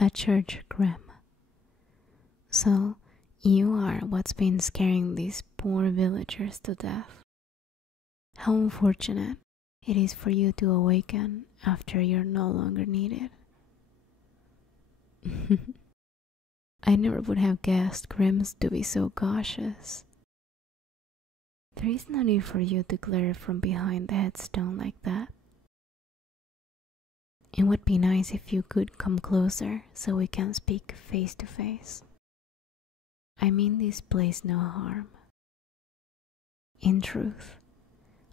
a church grim. So, you are what's been scaring these poor villagers to death. How unfortunate it is for you to awaken after you're no longer needed. I never would have guessed Grims to be so cautious. There is no need for you to glare from behind the headstone like that. It would be nice if you could come closer so we can speak face to face. I mean this plays no harm. In truth,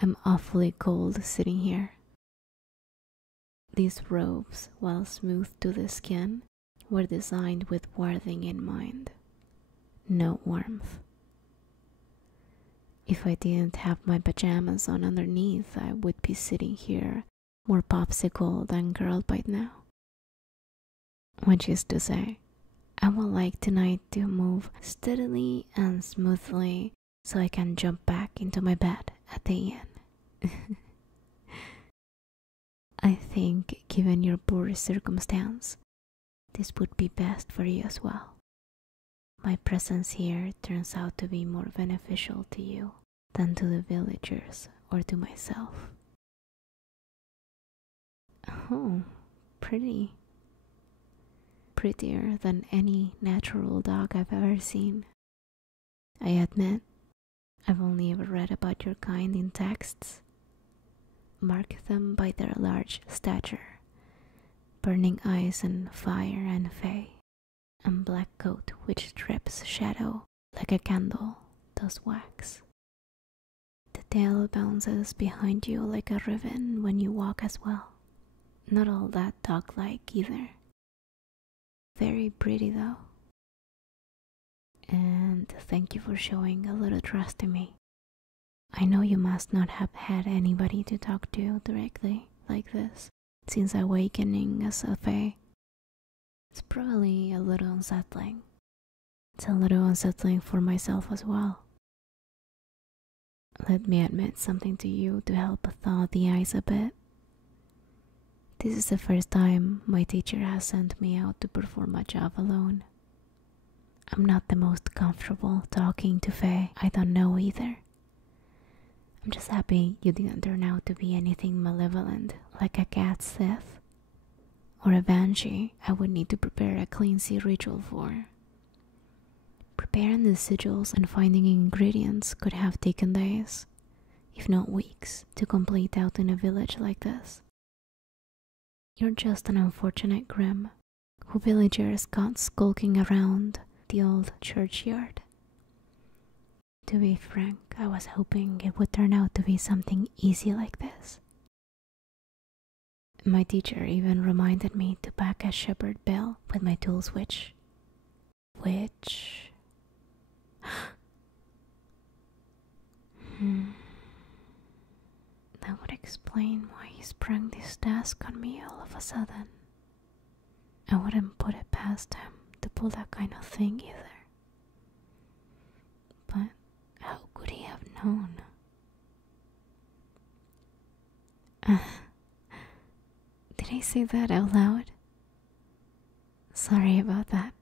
I'm awfully cold sitting here. These robes, while smooth to the skin, were designed with warming in mind. No warmth. If I didn't have my pajamas on underneath, I would be sitting here more popsicle than girl by now. Which is to say, I would like tonight to move steadily and smoothly so I can jump back into my bed at the end. I think, given your poor circumstance, this would be best for you as well. My presence here turns out to be more beneficial to you than to the villagers or to myself. Oh, pretty. Prettier than any natural dog I've ever seen. I admit, I've only ever read about your kind in texts. Mark them by their large stature, burning eyes and fire and fey, and black coat which drips shadow like a candle does wax. The tail bounces behind you like a ribbon when you walk as well. Not all that dog-like either. Very pretty though. And thank you for showing a little trust in me. I know you must not have had anybody to talk to directly like this since awakening as a fae. It's probably a little unsettling. It's a little unsettling for myself as well. Let me admit something to you to help thaw the ice a bit. This is the first time my teacher has sent me out to perform a job alone. I'm not the most comfortable talking to fae I don't know either. I'm just happy you didn't turn out to be anything malevolent like a cat Sith or a banshee I would need to prepare a cleansing ritual for. Preparing the sigils and finding ingredients could have taken days, if not weeks, to complete out in a village like this. You're just an unfortunate Grim who villagers caught skulking around the old churchyard. To be frank, I was hoping it would turn out to be something easy like this. My teacher even reminded me to pack a shepherd bell with my tool switch. That would explain why he sprung this task on me all of a sudden. I wouldn't put it past him to pull that kind of thing either. But how could he have known? Did I say that out loud? Sorry about that.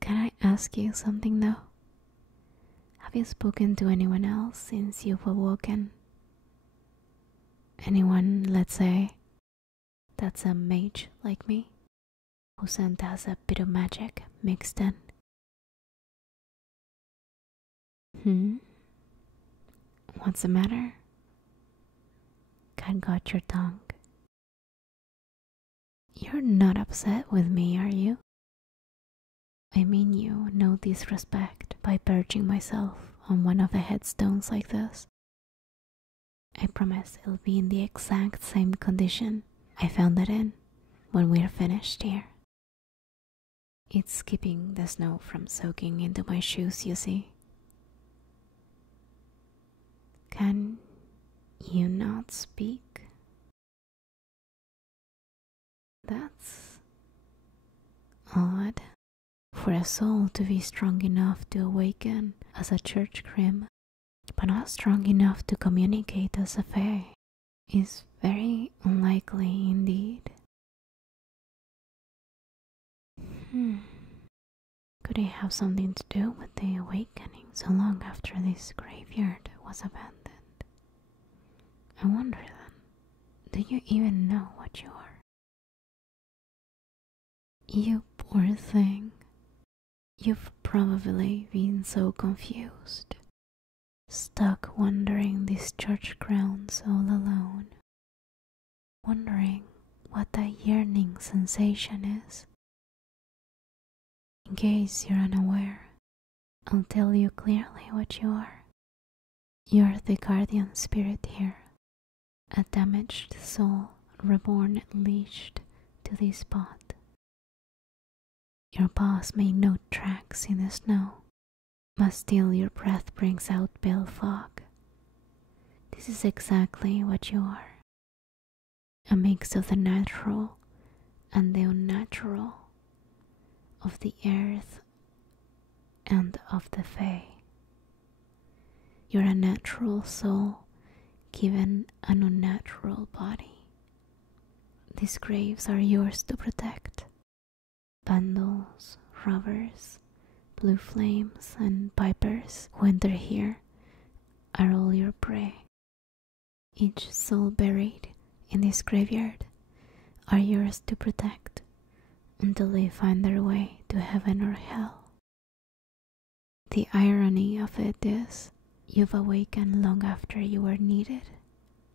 Can I ask you something though? Have you spoken to anyone else since you've awoken? Anyone, let's say, that's a mage like me, who sent us a bit of magic mixed in? What's the matter? Can't got your tongue. You're not upset with me, are you? I mean you no disrespect by perching myself on one of the headstones like this. I promise it'll be in the exact same condition I found it in when we're finished here. It's keeping the snow from soaking into my shoes, you see. Can you not speak? That's odd. For a soul to be strong enough to awaken as a church grim, but not strong enough to communicate as a fae, is very unlikely indeed. Could it have something to do with the awakening so long after this graveyard was abandoned? I wonder then, do you even know what you are? You poor thing. You've probably been so confused, stuck wandering these church grounds all alone, wondering what that yearning sensation is. In case you're unaware, I'll tell you clearly what you are. You're the guardian spirit here, a damaged soul reborn leashed to this spot. Your paws make no tracks in the snow, but still your breath brings out pale fog. This is exactly what you are. A mix of the natural and the unnatural, of the earth and of the fae. You're a natural soul given an unnatural body. These graves are yours to protect. Vandals, robbers, blue flames, and pipers who enter here are all your prey. Each soul buried in this graveyard are yours to protect until they find their way to heaven or hell. The irony of it is, you've awakened long after you were needed.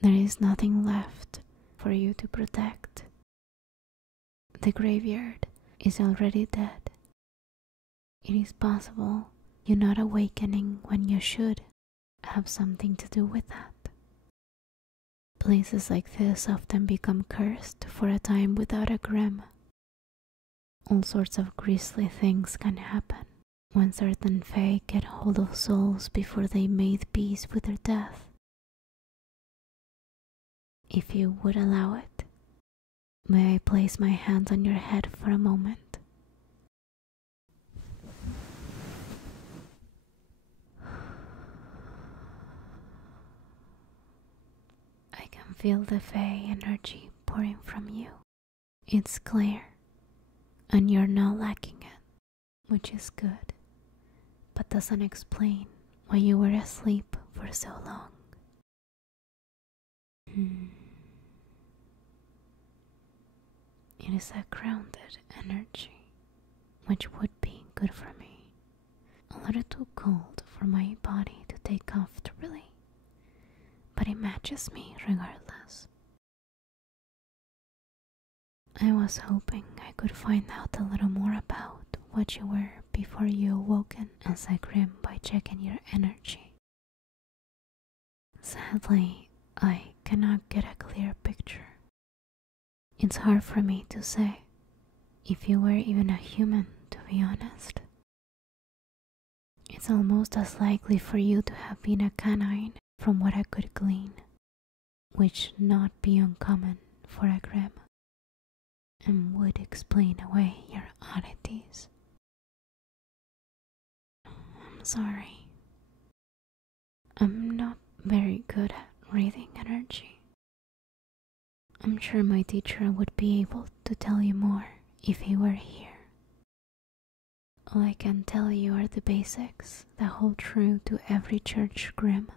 There is nothing left for you to protect. The graveyard is already dead. It is possible you not awakening when you should have something to do with that. Places like this often become cursed for a time without a grim. All sorts of grisly things can happen when certain fae get hold of souls before they made peace with their death. If you would allow it, may I place my hand on your head for a moment? I can feel the fae energy pouring from you. It's clear, and you're not lacking it, which is good, but doesn't explain why you were asleep for so long. It is a grounded energy, which would be good for me. A little too cold for my body to take comfortably, but it matches me regardless. I was hoping I could find out a little more about what you were before you awoken as a grim by checking your energy. Sadly, I cannot get a clear picture. It's hard for me to say if you were even a human, to be honest. It's almost as likely for you to have been a canine from what I could glean, which not be uncommon for a grim, and would explain away your oddities. I'm sorry. I'm not very good at reading energy. I'm sure my teacher would be able to tell you more if he were here. All I can tell you are the basics that hold true to every church grim.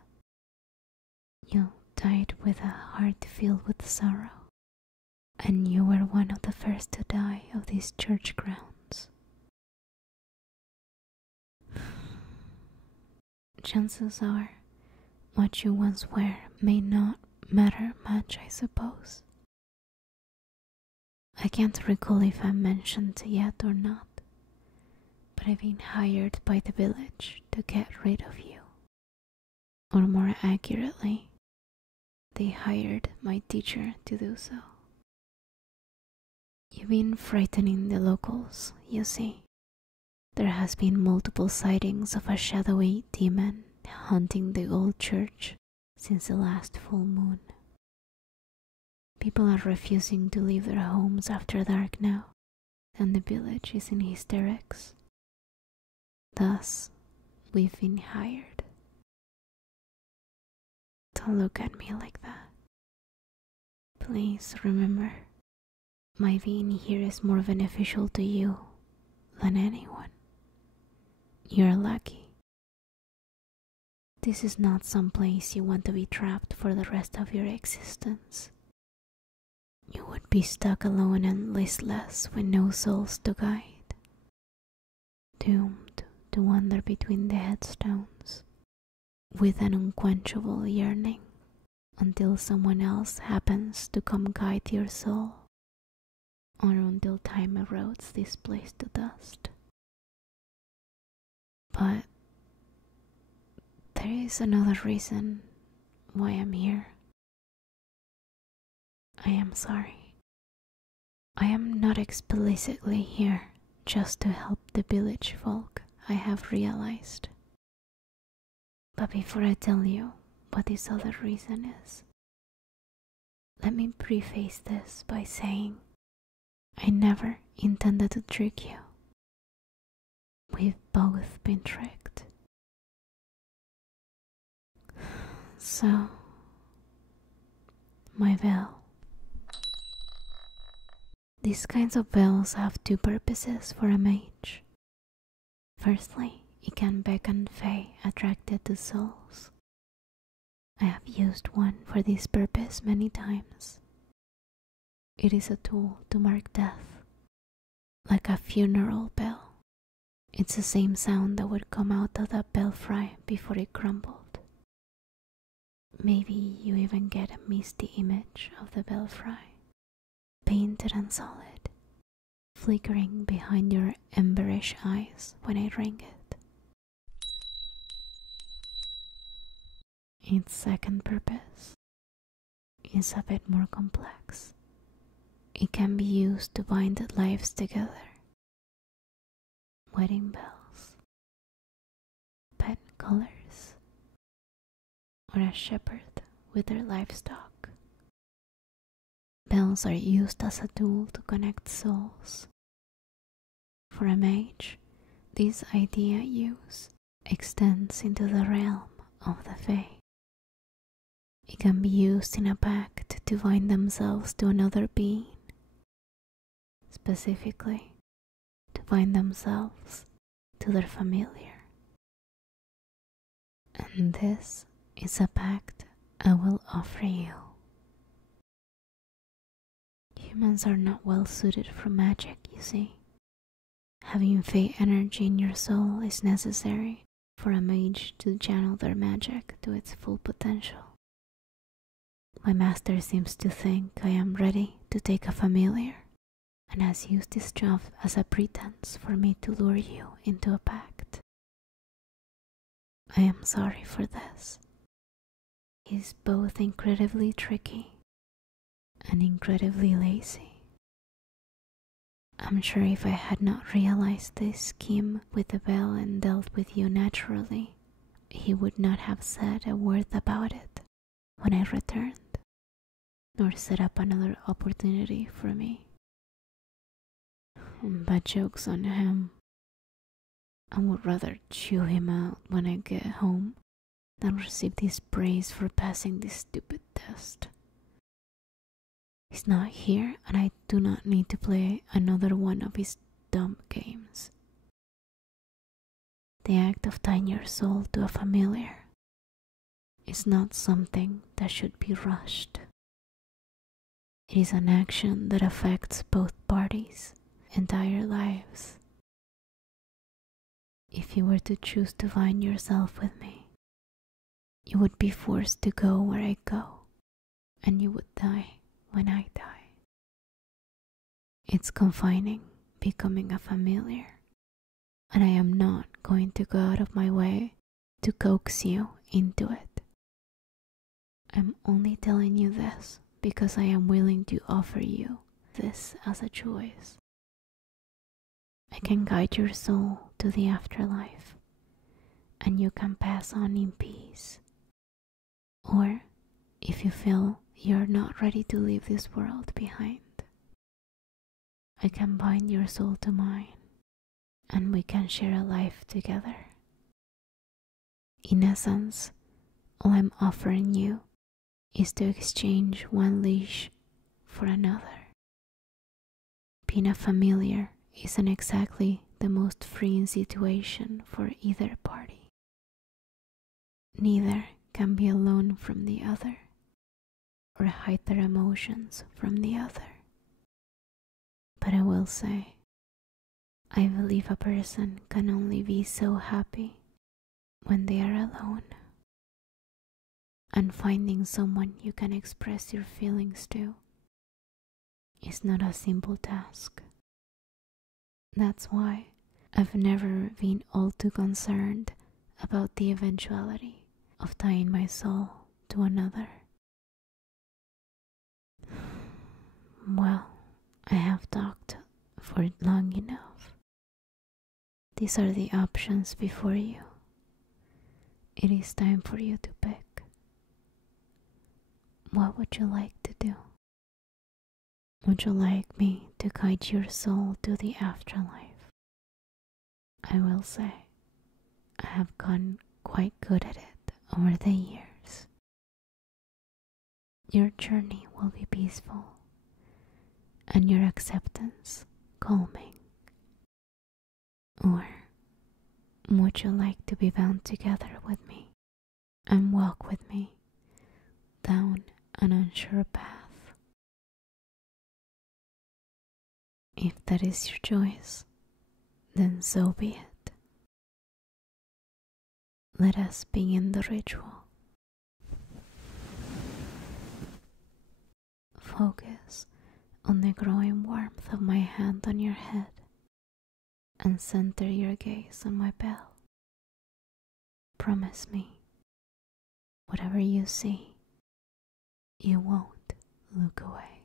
You died with a heart filled with sorrow, and you were one of the first to die of these church grounds. Chances are, what you once were may not matter much, I suppose. I can't recall if I mentioned yet or not, but I've been hired by the village to get rid of you. Or more accurately, they hired my teacher to do so. You've been frightening the locals, you see. There has been multiple sightings of a shadowy demon haunting the old church since the last full moon. People are refusing to leave their homes after dark now, and the village is in hysterics. Thus, we've been hired. Don't look at me like that. Please remember, my being here is more beneficial to you than anyone. You're lucky. This is not some place you want to be trapped for the rest of your existence. You would be stuck alone and listless with no souls to guide, doomed to wander between the headstones with an unquenchable yearning until someone else happens to come guide your soul, or until time erodes this place to dust. But there is another reason why I'm here. I am sorry. I am not explicitly here just to help the village folk, I have realized. But before I tell you what this other reason is, let me preface this by saying I never intended to trick you. We've both been tricked. So, my bell. These kinds of bells have two purposes for a mage. Firstly, it can beckon fae attracted to souls. I have used one for this purpose many times. It is a tool to mark death, like a funeral bell. It's the same sound that would come out of the belfry before it crumbled. Maybe you even get a misty image of the belfry, painted and solid, flickering behind your emberish eyes when I ring it. Its second purpose is a bit more complex. It can be used to bind lives together. Wedding bells, pet collars, or a shepherd with their livestock. Bells are used as a tool to connect souls. For a mage, this idea use extends into the realm of the fae. It can be used in a pact to bind themselves to another being, specifically to bind themselves to their familiar. And this is a pact I will offer you. Humans are not well suited for magic, you see. Having fae energy in your soul is necessary for a mage to channel their magic to its full potential. My master seems to think I am ready to take a familiar, and has used this job as a pretense for me to lure you into a pact. I am sorry for this. He's both incredibly tricky and incredibly lazy. I'm sure if I had not realized this scheme with the bell and dealt with you naturally, he would not have said a word about it when I returned, nor set up another opportunity for me. But joke's on him. I would rather chew him out when I get home than receive this praise for passing this stupid test. He's not here, and I do not need to play another one of his dumb games. The act of tying your soul to a familiar is not something that should be rushed. It is an action that affects both parties' entire lives. If you were to choose to bind yourself with me, you would be forced to go where I go, and you would die when I die. It's confining becoming a familiar, and I am not going to go out of my way to coax you into it. I'm only telling you this because I am willing to offer you this as a choice. I can guide your soul to the afterlife, and you can pass on in peace. Or, if you feel you're not ready to leave this world behind, I can bind your soul to mine, and we can share a life together. In essence, all I'm offering you is to exchange one leash for another. Being a familiar isn't exactly the most freeing situation for either party. Neither can be alone from the other, or hide their emotions from the other. But I will say, I believe a person can only be so happy when they are alone. And finding someone you can express your feelings to is not a simple task. That's why I've never been all too concerned about the eventuality of tying my soul to another. Well, I have talked for long enough. These are the options before you. It is time for you to pick. What would you like to do? Would you like me to guide your soul to the afterlife? I will say, I have gotten quite good at it over the years. Your journey will be peaceful, and your acceptance calming. Or would you like to be bound together with me and walk with me down an unsure path? If that is your choice, then so be it. Let us begin the ritual. Focus on the growing warmth of my hand on your head and center your gaze on my bell. Promise me, whatever you see, you won't look away.